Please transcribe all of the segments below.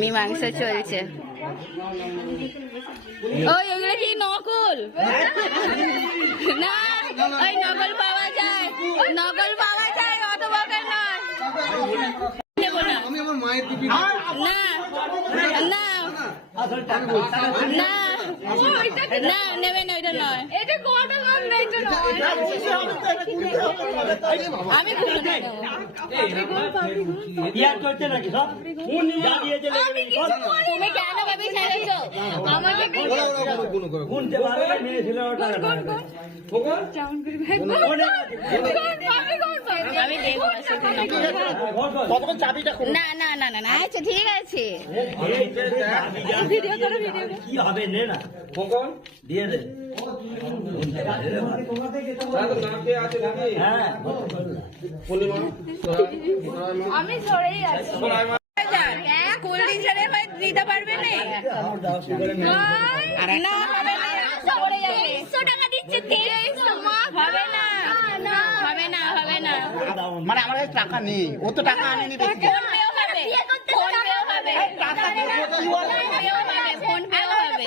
মীমাংসা চলছে। ওই ওইগুলো কি নকল? না ওই নকল পাওয়া যায়, নকল পাওয়া যায়, অত বকার নয়। না না না না নেবে না, ওইটা নয়। আমি তুমি কেন ভাবি ছেড়েছো আমাকে? আমি দেখবো। না না না না না, আচ্ছা ঠিক আছে। ভিডিও করো, ভিডিও কি হবে না দিয়ে দে। আমি সরেই আছি। কোল্ড ড্রিঙ্কস দিতে পারবে না? না হবে না, 100 টাকা দিচ্ছে। হবে না, হবে না, হবে না। মানে আমার কাছে টাকা নেই, ও তো টাকা আনেনি। ফোন পেও হবে, ফোন পেও হবে, ফোন পেও হবে,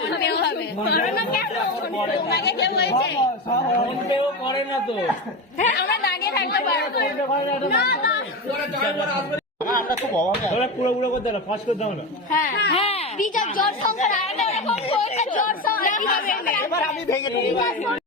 ফোন পেও হবে। করো না কেন? তোমাকে কে বলছে? ফোন পেও করে না তো। হ্যাঁ আমরা দাঁড়িয়ে থাকতে পারবো না। না আমরা খুব অভাবে আছি। ওরা পুরো পুরো করতে না, ফাঁস করে দাও না। হ্যাঁ হ্যাঁ বিচার জোর সংখ্যা আর না এরকম জোর সংখ্যা এবার আমি ভেঙে দেবো।